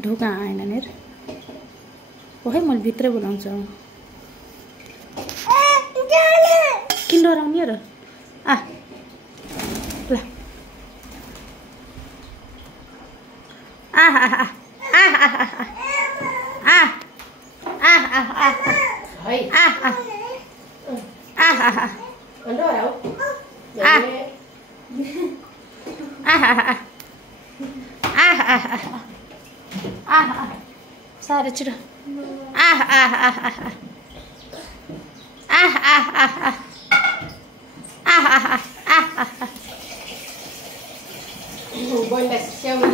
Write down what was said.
ढोका आएन नेर ओहे मैले भित्रै बोलाउँछ किन डराउने र ल साह्रै छिटो